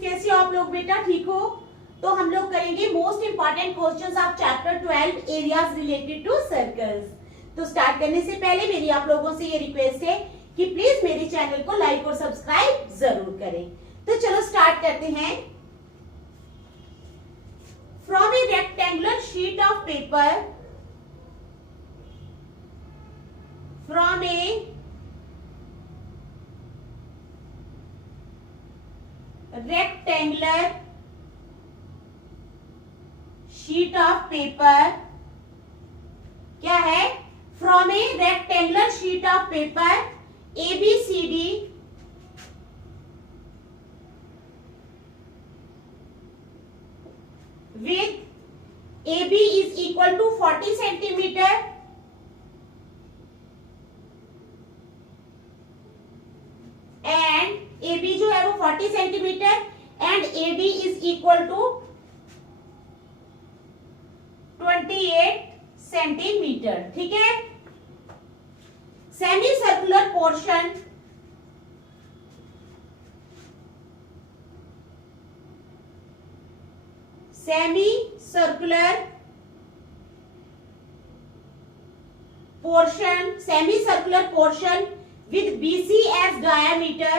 कैसे हो आप लोग बेटा, ठीक हो? तो हम लोग करेंगे most important questions of chapter 12 areas related to circles. तो स्टार्ट करने से पहले मेरी आप लोगों से ये रिक्वेस्ट है कि प्लीज मेरे चैनल को लाइक और सब्सक्राइब जरूर करें। तो चलो स्टार्ट करते हैं। From a rectangular sheet of paper, from A rectangular sheet of paper, क्या है? From a rectangular sheet of paper ABCD with AB is equal to 40 centimeter and AB जो है वो 40 centimetre and AB is equal to 28 centimetre. ठीक है। Semi circular portion semi circular portion with BC as diameter,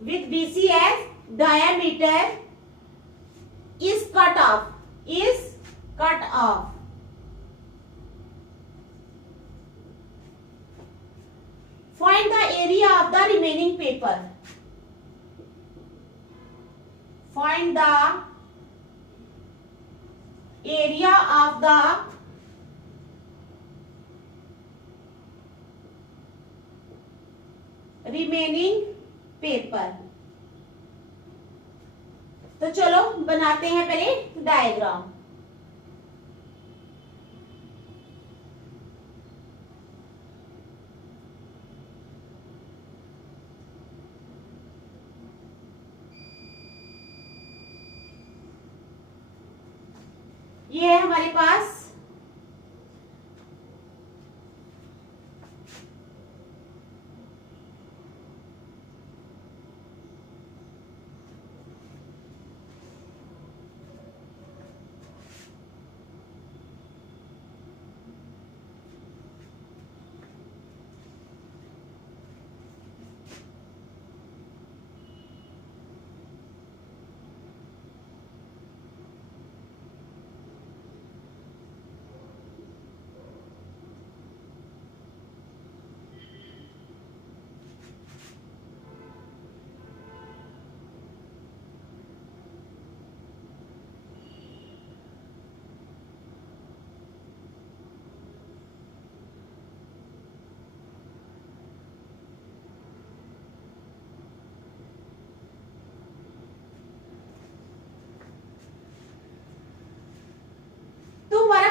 with BC as diameter is cut off, Find the area of the remaining paper. Find the area of the remaining paper. तो चलो बनाते हैं पहले diagram. ये है हमारे पास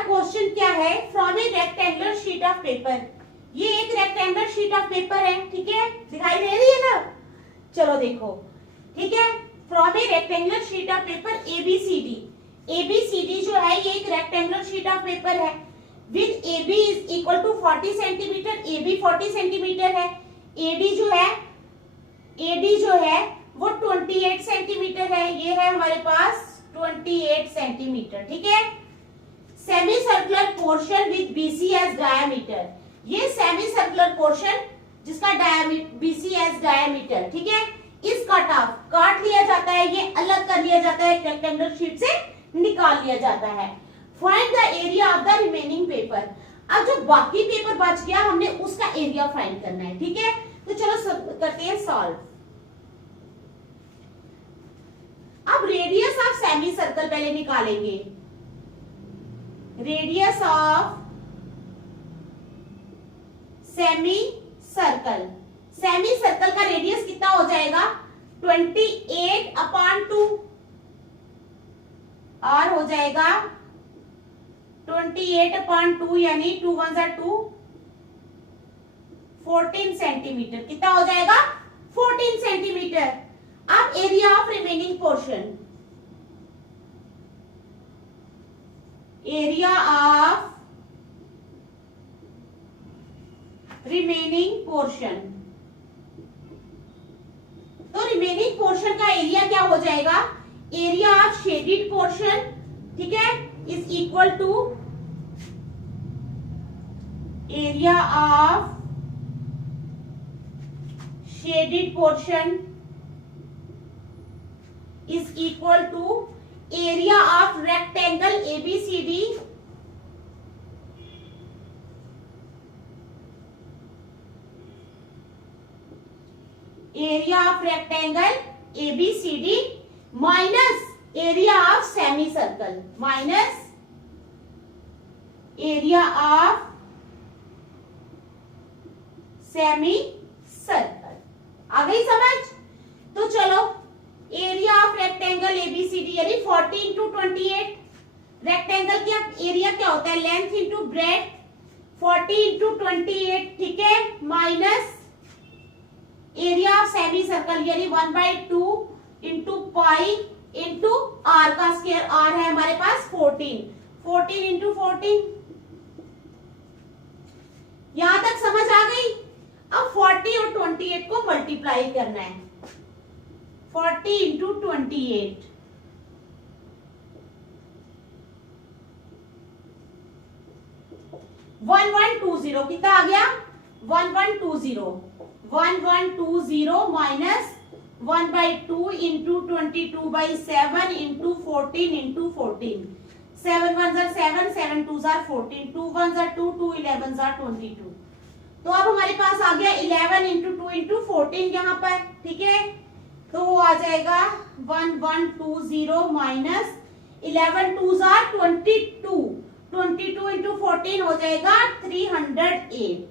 question क्या है? From a rectangular sheet of paper. ये एक रेक्टेंगुलर शीट ऑफ पेपर है, ठीक है, दिखाई दे रही है ना? चलो देखो, ठीक है। From a rectangular sheet of paper ABCD जो है ये एक रेक्टेंगुलर शीट ऑफ पेपर है with AB is equal to 40 centimetre. AB 40 centimetre है। AD जो है वो 28 सेंटीमीटर है। ये है हमारे पास 28 सेंटीमीटर, ठीक है। Semi circular portion with BC as diameter, ये सेमी सर्कुलर पोर्शन जिसका BC एज डायमीटर, ठीक है, इस कट ऑफ, काट लिया जाता है, ये अलग कर लिया जाता है, रेक्टेंगुलर शीट से निकाल लिया जाता है। Find the area of the remaining paper. अब जो बाकी पेपर बच गया हमने उसका एरिया फाइंड करना है, ठीक है। तो चलो करते हैं सॉल्व। अब रेडियस ऑफ सेमी सर्कल पहले निकालेंगे। रेडियस ऑफ सेमी सर्कल का रेडियस कितना हो जाएगा? 28/2 और हो जाएगा 28/2 यानी 2 1 2 14 सेंटीमीटर। कितना हो जाएगा? 14 सेंटीमीटर। अब area of remaining portion, area of remaining portion. तो रिमेनिंग पोर्शन का एरिया क्या हो जाएगा, एरिया ऑफ शेडिड पोर्शन, ठीक है, is equal to area of shaded portion is equal to area of rectangle ABCD area of rectangle ABCD minus area of semicircle minus area of semicircle। आ गई समझ? तो चलो area of rectangle ABCD यानी 40 into 28, rectangle का area क्या होता है, length into breadth, 40 into 28, ठीक है, minus area of semi circle यानी 1/2 इंटू पाई इंटू आर का स्क्वायर, आर है हमारे पास 14 इंटू 14। यहां तक समझ आ गई? अब 40 और 28 को मल्टीप्लाई करना है, 40 इंटू 28, वन 1120 कितना आ गया, 1120 माइनस 1/2 इंटू 22/7 इंटू 14 इंटू 14, 7 1 7, 7 2 14, 2 1 2, 2 11 22। तो अब हमारे पास आ गया 11 इंटू 2 इंटू 14 यहाँ पर, ठीक है, तो वो आ जाएगा 1120 माइनस 11 2 22, 22 इंटू 14 हो जाएगा 308।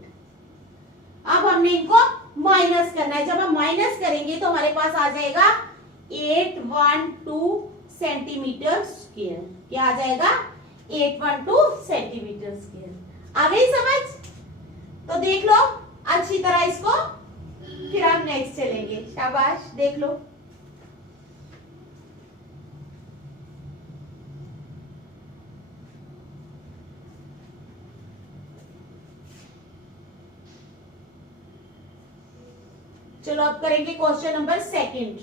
अब हमने इनको माइनस करना है, जब हम माइनस करेंगे तो हमारे पास आ जाएगा 812 सेंटीमीटर स्क्वायर। क्या आ जाएगा, 812 सेंटीमीटर स्क्वायर। आ गई समझ? तो देख लो अच्छी तरह इसको, फिर हम नेक्स्ट चलेंगे। शाबाश, देख लो। चलो अब करेंगे क्वेश्चन नंबर 2।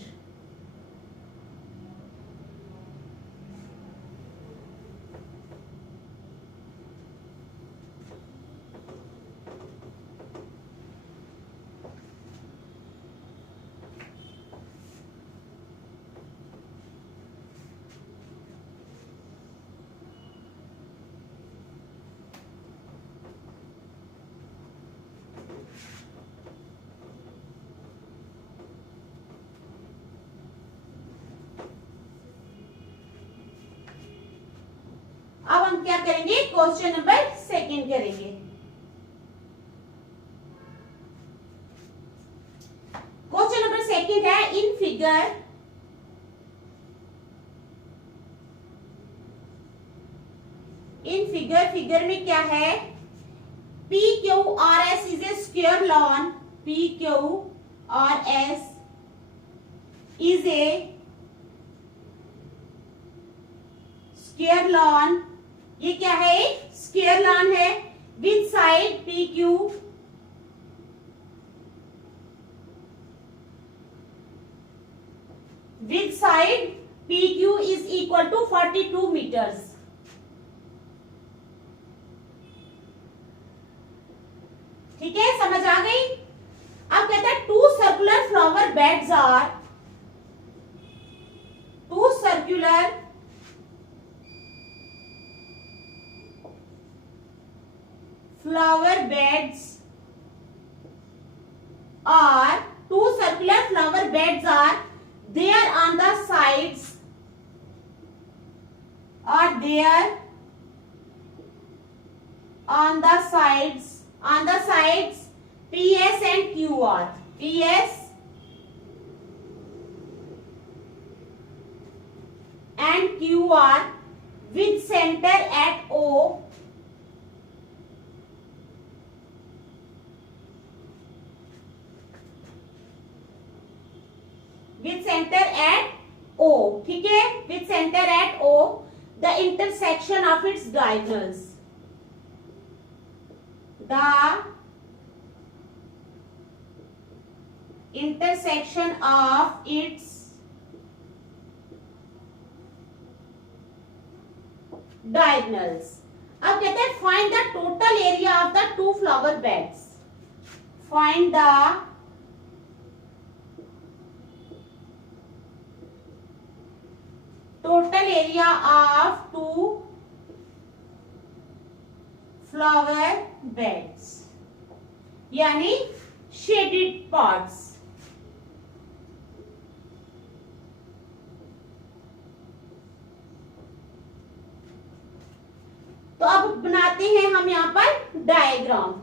अब हम क्या करेंगे, क्वेश्चन नंबर 2 करेंगे। क्वेश्चन नंबर 2 है, इन फिगर में क्या है, PQRS is a square lawn, PQRS is a square lawn, ये क्या है, स्क्वायर लॉन है, with side PQ with side PQ is equal to 42 metres. ठीक है, समझ आ गई? अब कहता है two circular flower beds are, two circular flower beds are, two circular flower beds are there on the sides, are there on the sides PS and QR, PS and QR with center at O, with center at O, ठीक है, with center at O, the intersection of its diagonals, the intersection of its diagonals. अब कहते हैं find the total area of the two flower beds. Find the total area of two flower beds, यानी shaded parts. तो अब बनाते हैं हम यहां पर डायग्राम.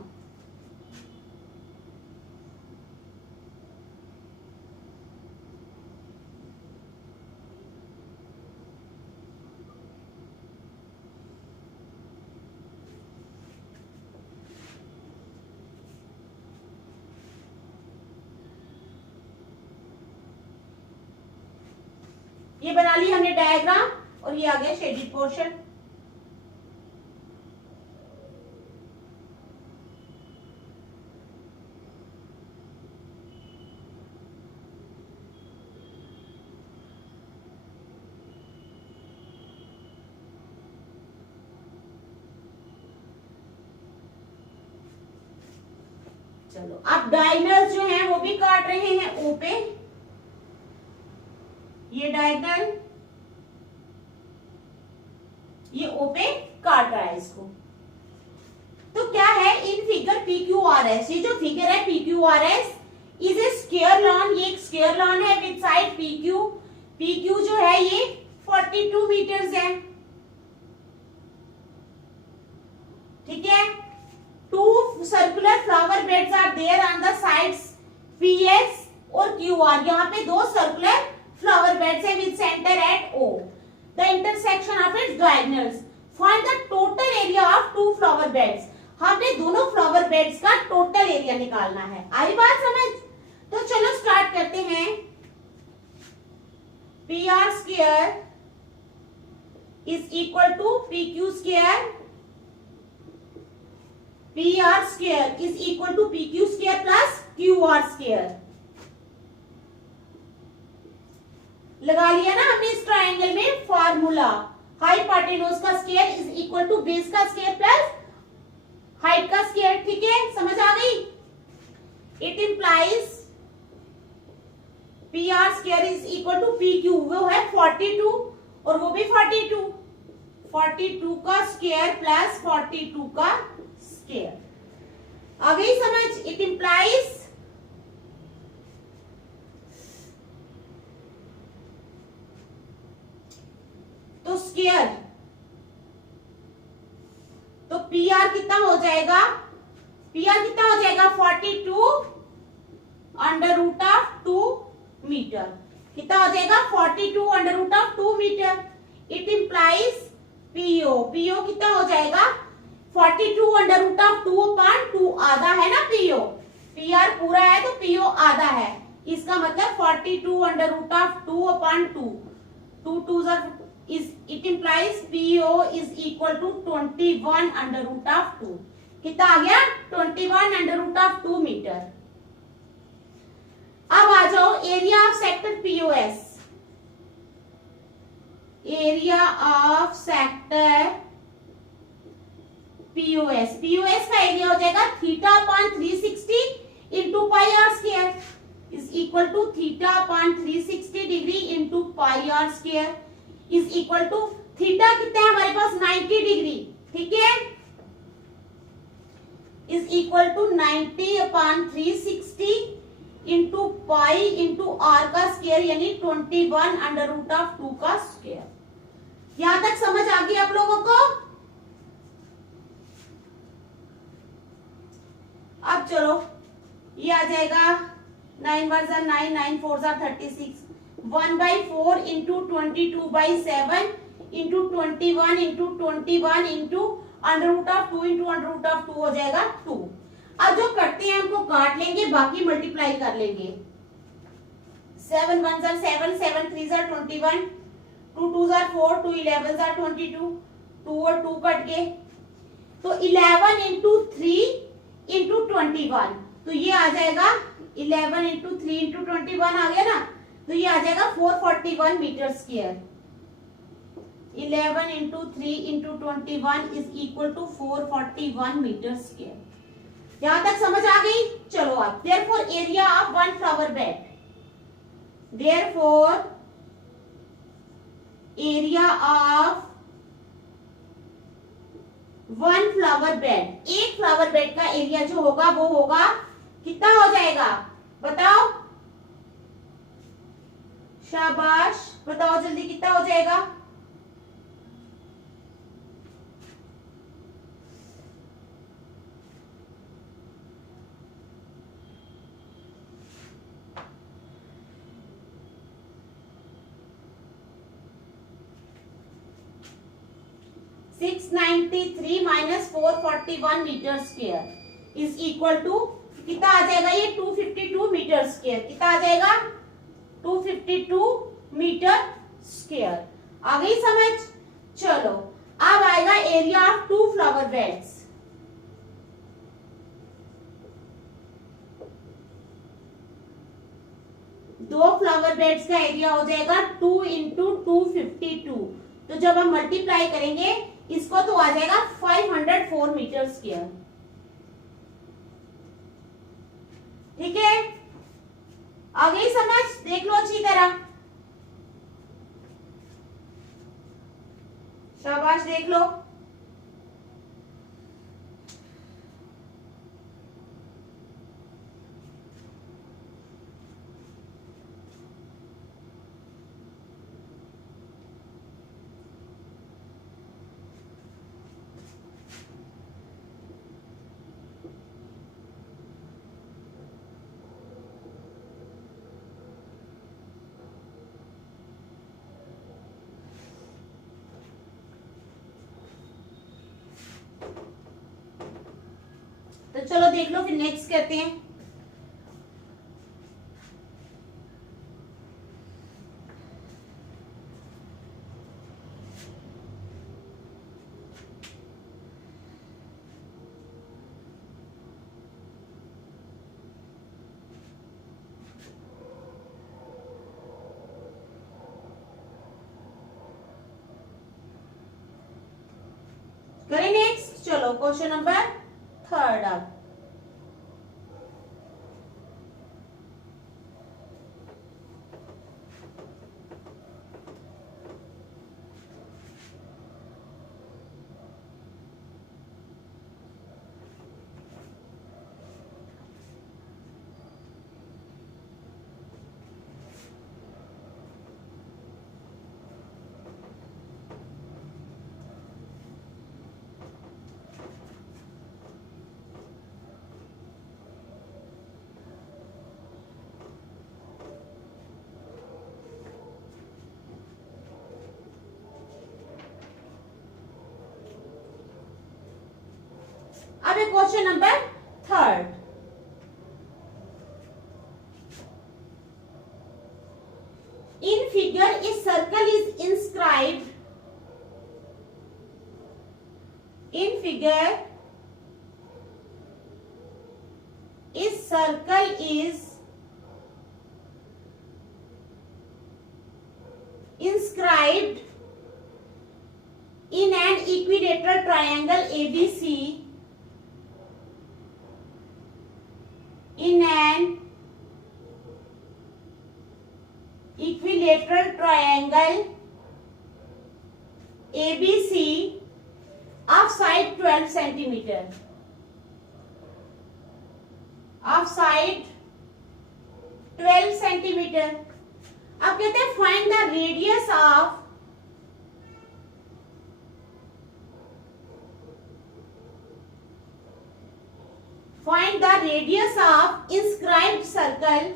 ये बना ली हमने डायग्राम और ये आ गया शेडेड पोर्शन. चलो अब डायगोनल्स जो हैं वो भी काट रहे हैं ओ पे. ये डायगोनल ये ओ पे काट रहा है इसको. तो क्या है इन फिगर PQRS, ये जो फिगर है PQRS is a square lawn. ये एक स्क्वायर लॉन है विद साइड PQ. PQ जो है ये 42 मीटर्स है. ठीक है. Two circular flower beds are there on the sides PS और QR. यहाँ पे दो सर्कुलर फ्लावर बेड्स है with centre at O. The intersection of its diagonals. Find the total area of two flower beds. हमने दोनों flower beds का total area निकालना है. आई बात समझ? तो चलो स्टार्ट करते हैं. PR square is equal to PQ square. PR square is equal to PQ square plus QR square. लगा लिया ना हमने इस ट्रायंगल में फॉर्मूला. हाइपोटेन्यूज का square is equal to base का स्क्वायर प्लस हाइट का स्क्वायर. ठीक है, समझ आ गई? It implies PR square is equal to PQ. वो है 42 और वो भी 42. 42 का स्क्वायर प्लस 42 का स्क्वायर. आ गई समझ? इट इंप्लाइज तो स्क्वायर तो PR कितना हो जाएगा? PR कितना हो जाएगा? 42 अंडर रूट ऑफ 2 मीटर. कितना हो जाएगा? 42 under root of 2 metre. It implies PO कितना हो जाएगा? 42 अंडर रूट ऑफ 2/2. आधा है ना PO. PR पूरा है तो PO आधा है. इसका मतलब 42 under root of 2/2. 2 2 is it implies PO is equal to 21 under root of 2. कितना आ गया? 21 under root of 2 मीटर. अब आ जाओ area of sector POS. Area of sector POS. POS का एरिया हो जाएगा θ/360 into pi r square is equal to θ/360 degree into pi r square is equal to theta कितना है हमारे पास? 90 डिग्री. ठीक है, is equal to 90/360 into pi into r का स्क्वायर यानी 21 अंडर रूट ऑफ 2 का स्क्वायर. यहां तक समझ आ गई आप लोगों को? अब चलो ये आ जाएगा 9 * 9 9 4 36 1/4 into 22/7 into 21 into 21 into under root of 2 into under root of 2 हो जाएगा 2. अब जो करते हैं उनको काट लेंगे, बाकी मल्टीप्लाई कर लेंगे. 7 1 7 7 3 21 2 2 4 2 11 22 2 और 2 कट गए तो 11 इंटू 3 इंटू 21 तो ये आ जाएगा 11 इंटू 3 इंटू 21 आ गया ना, तो ये आ जाएगा 441 metre square. 11 into 3 into 21 is equal to 441 metre square. यहां तक समझ आ गई? चलो आप therefore area of one flower bed, therefore area of one flower bed, एक फ्लावर बेड का एरिया जो होगा वो होगा कितना हो जाएगा बताओ, शाबाश बताओ जल्दी कितना हो जाएगा। -693 minus 441 metre square is equal to कितना आ जाएगा, ये 252 मीटर स्क्वायर। कितना आ जाएगा 252 मीटर स्क्वायर। आ गई समझ? चलो अब आएगा area of two flower beds. दो फ्लावर बेड्स का एरिया हो जाएगा 2 इंटू 252। तो जब हम मल्टीप्लाई करेंगे इसको तो आ जाएगा 504 मीटर स्क्वायर। ठीक है, आ गई समझ? देख लो अच्छी तरह, शाबाश देख लो। तो चलो देख लो फिर नेक्स्ट करते हैं। करें नेक्स्ट, चलो क्वेश्चन नंबर 3 अब। अब question number 3। In figure, a circle is inscribed. In figure, a circle is inscribed in an equilateral triangle ABC. In an equilateral triangle ABC of side 12 centimeter, of side 12 centimeter. अब कहते हैं find the radius of find the radius of inscribed circle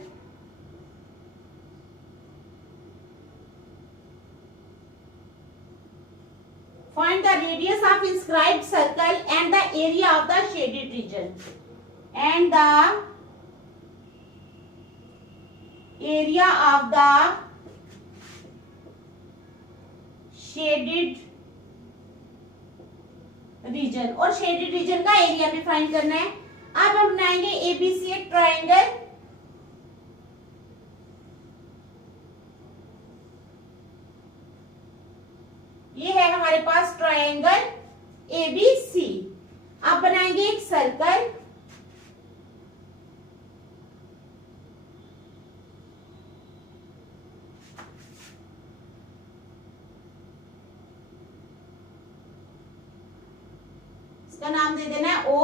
find the radius of inscribed circle and the area of the shaded region and the area of the shaded region. और shaded region का area भी find करना है। अब हम बनाएंगे ABC एक triangle triangle ABC. अब बनाएंगे एक सर्कल, इसका नाम दे देना है ओ,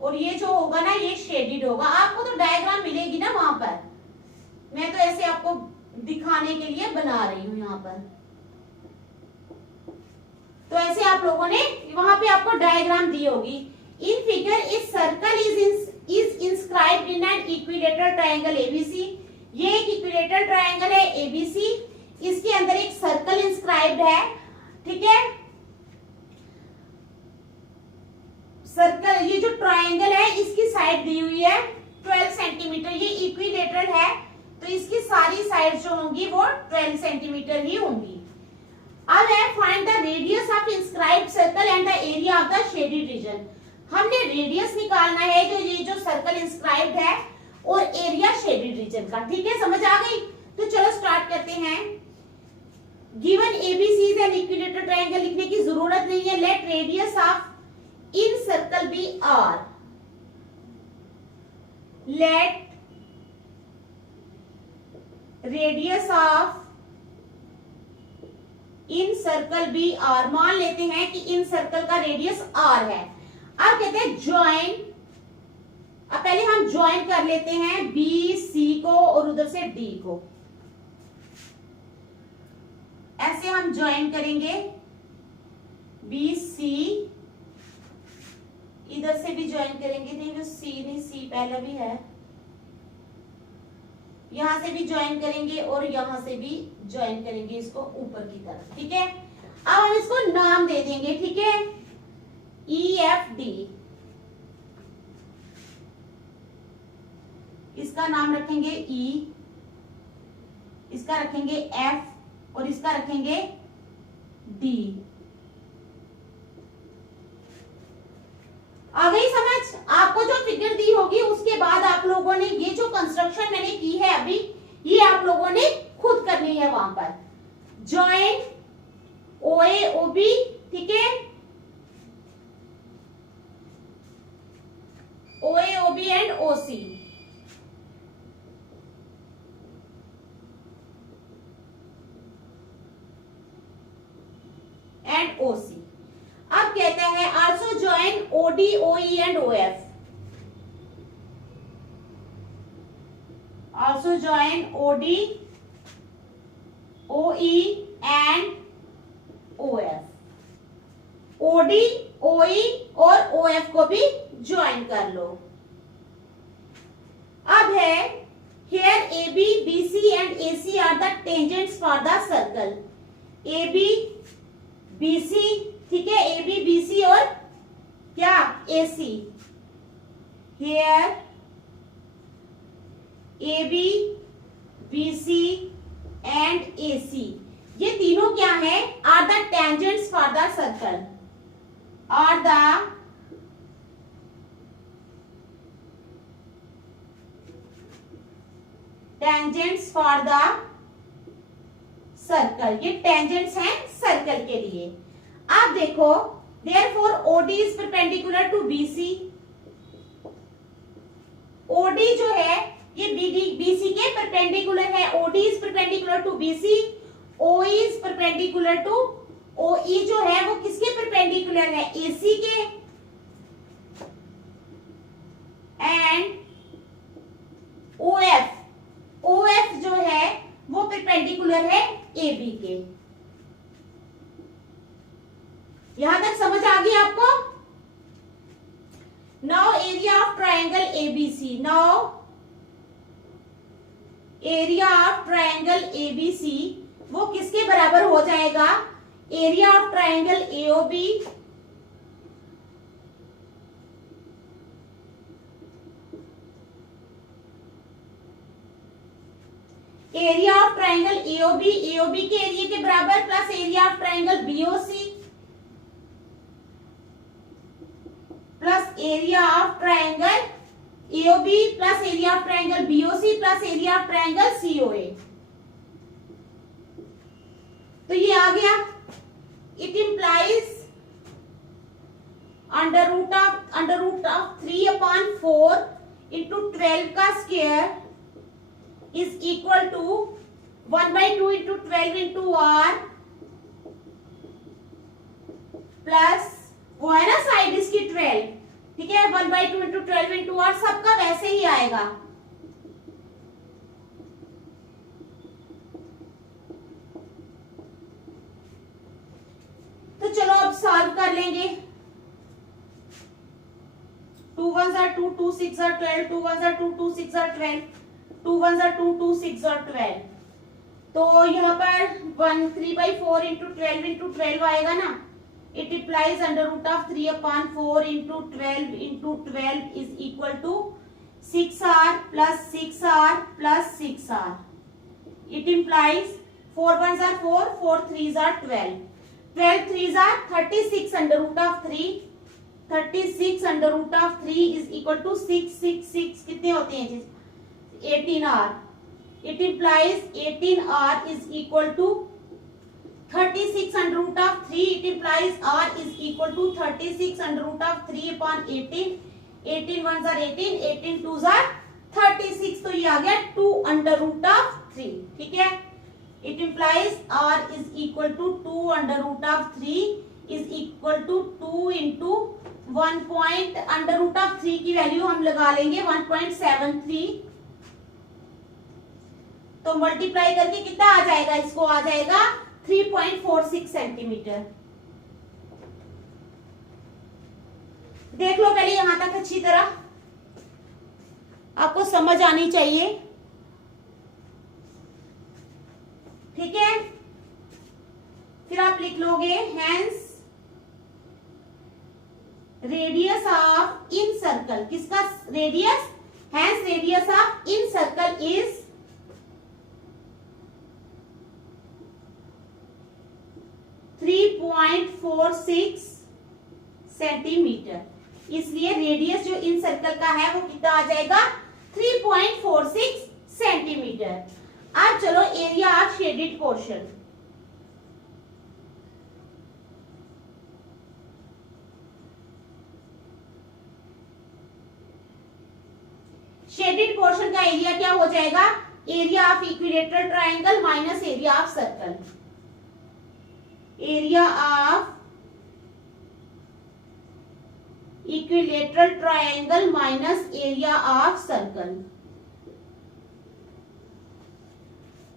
और ये जो होगा ना ये शेडेड होगा। आपको तो डायग्राम मिलेगी ना वहां पर, मैं तो ऐसे आपको दिखाने के लिए बना रही हूं यहाँ पर। तो ऐसे आप लोगों ने वहां पे आपको डायग्राम दी होगी। इन फिगर इस circle is inscribed in an equilateral triangle ABC. ये एक इक्विलेटरल ट्रायंगल है एबीसी, इसके अंदर एक सर्कल इंस्क्राइब्ड है, ठीक है। सर्कल, ये जो ट्रायंगल है इसकी साइड दी हुई है 12 सेंटीमीटर, ये इक्विलेटरल है तो इसकी सारी साइड जो होंगी वो 12 सेंटीमीटर ही होंगी। अब है find the radius of inscribed circle and the area of the shaded region. हमने रेडियस निकालना है जो ये जो सर्कल इंस्क्राइब्ड है और एरिया शेडेड रीजन का, ठीक है, समझ आ गई। तो चलो स्टार्ट करते हैं। Given ABC is an equilateral triangle लिखने की जरूरत नहीं है। Let radius of incircle be R. Let radius of incircle be R. मान लेते हैं कि इन सर्कल का रेडियस आर है। अब कहते हैं ज्वाइन, अब पहले हम ज्वाइन कर लेते हैं बी सी को और उधर से डी को, ऐसे हम ज्वाइन करेंगे बी सी, इधर से भी ज्वाइन करेंगे, नहीं वो सी नहीं, सी पहले भी है, यहां से भी ज्वाइन करेंगे और यहां से भी ज्वाइन करेंगे इसको ऊपर की तरफ, ठीक है। अब हम इसको नाम दे देंगे, ठीक है, ई एफ डी, इसका नाम रखेंगे ई, इसका रखेंगे एफ और इसका रखेंगे डी। आ गई समझ? आपको जो फिगर दी होगी उसके बाद आप लोगों ने ये जो कंस्ट्रक्शन मैंने की है अभी, ये आप लोगों ने खुद करनी है वहां पर। Join O A O B, ठीक है, O A O B and O C, and O C. अब कहते हैं also join OD OE and OF, also join OD OE and OF. OD OE और ओएफ को भी ज्वाइन कर लो। अब है here AB BC and AC are the tangents for the circle. AB BC, ठीक है, AB BC और क्या AC। Here AB BC and AC, ये तीनों क्या है, are the tangents for the circle, are the tangents for the circle. ये tangents हैं सर्कल के लिए। आप देखो, therefore OD is perpendicular to BC। OD जो है ये BC के परपेंडिकुलर है। OD is perpendicular to BC, OE is perpendicular to OE जो है वो किसके परपेंडिकुलर है, AC के, एंड OF जो है वो परपेंडिकुलर है AB के। यहां तक समझ आ गई आपको? Now area of triangle ABC, now area of triangle ABC वो किसके बराबर हो जाएगा, area of triangle AOB area of triangle AOB के एरिया के बराबर plus area of triangle BOC plus area of triangle AOB plus area of triangle BOC plus area of triangle COA। तो ये आ गया। अंडर रूट ऑफ 3/4 इंटू 12 का square is equal to 1/2 into 12 into R plus वो है ना side इसकी 12, ठीक है, 1/2 इंटू 12 इंटू आर, सबका वैसे ही आएगा। तो चलो अब सॉल्व कर लेंगे। 2 1s are 2, 2 6 are 12, 2 1s are 2, 2 6 are 12, 2 1s are 2, 2 6 are 12। तो यहाँ पर 3/4 इंटू 12 इंटू 12 आएगा ना, it implies under root of 3/4 into 12 into 12 is equal to 6r plus 6r plus 6r. It implies 4 1s are 4, 4 3s are 12, 12 3s are 36 under root of 3, 36 under root of 3 is equal to 6 6 6 कितने होते हैं जी, 18r. It implies 18r is equal to 36 under root of 3. It implies r is equal to 36 under root of 3 upon 18. 18 1s are 18, 18 2s are 36, तो ये आ गया 2 under root of 3, ठीक है। It implies r is equal to 2 under root of 3 is equal to 2 into 1 point under root of 3 की value हम लगा लेंगे 1.73, तो मल्टीप्लाई करके कितना आ जाएगा, इसको आ जाएगा 3.46 सेंटीमीटर। देख लो पहले यहां तक अच्छी तरह, आपको समझ आनी चाहिए, ठीक है। फिर आप लिख लोगे hence radius of incircle, किसका radius, hence radius of incircle is 3.46 centimetre, इसलिए रेडियस जो इन सर्कल का है वो कितना आ जाएगा 3.46 सेंटीमीटर। अब चलो area of shaded portion, shaded portion का एरिया क्या हो जाएगा, area of equilateral triangle minus area of circle, area of equilateral triangle minus area of circle.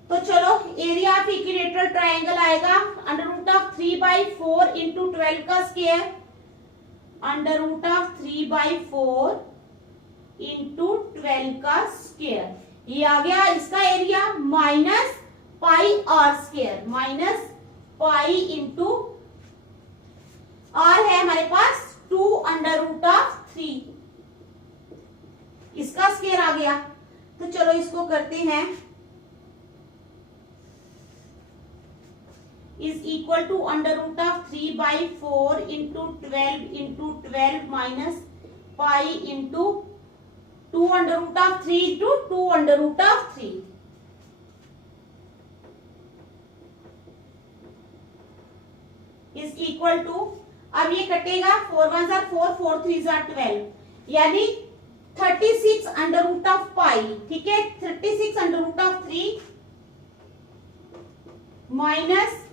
तो चलो एरिया ऑफ इक्विलेटरल ट्रायंगल आएगा अंडर रूट ऑफ 3/4 इंटू 12 का square, under root of 3/4 into 12 का square, ये आ गया इसका area, minus pi r square, minus pi into r है हमारे पास 2 अंडर रूट ऑफ 3, इसका स्क्वायर आ गया। तो चलो इसको करते हैं, is equal to under root of 3/4 into 12 minus pi into 2 under root of 3 into 2 under root of 3, is equal to, अब ये कटेगा 4 1s are 4, 4 3s are 12, यानी 36 अंडर रूट ऑफ पाई, ठीक है, 36 अंडर रूट ऑफ 3 माइनस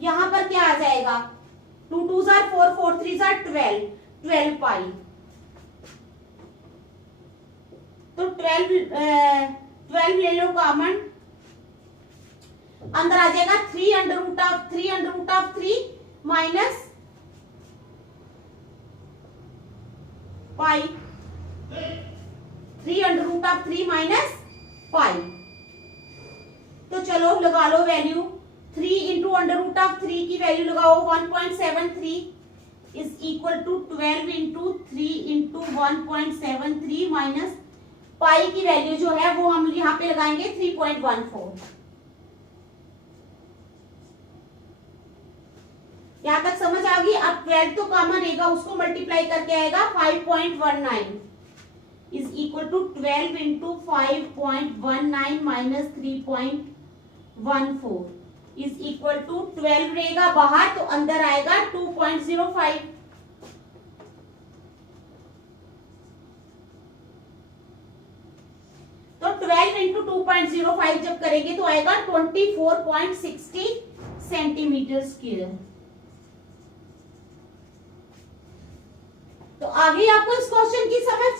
यहां पर क्या आ जाएगा, 2 2s are 4, 4 3s are 12, 12 पाई, तो 12 ले लो कॉमन, अंदर आ जाएगा 3 under root of 3 minus pi, 3 under root of 3 minus pi. तो चलो लगा लो value, 3 into under root of 3 की वैल्यू लगाओ 1.73 is equal to 12 into 3 into 1.73 minus pi की वैल्यू जो है वो हम यहाँ पे लगाएंगे 3.14। यहां तक समझ आ गई। अब 12 तो कॉमन रहेगा, उसको मल्टीप्लाई करके आएगा 5.19 is equal to 12 into 5.19 minus 3.14 is equal to 12 रहेगा बाहर तो अंदर आएगा 2.05। 2.05 जब करेंगे तो आएगा 24.60 सेंटीमीटर स्क्वायर। तो आ गई आपको इस क्वेश्चन की समझ?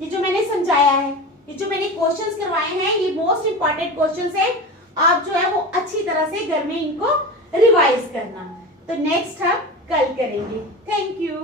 ये जो मैंने समझाया है, ये जो मैंने क्वेश्चंस करवाए हैं, ये मोस्ट इंपॉर्टेंट क्वेश्चंस है। आप जो है वो अच्छी तरह से घर में इनको रिवाइज करना। तो नेक्स्ट हम कल करेंगे। Thank you.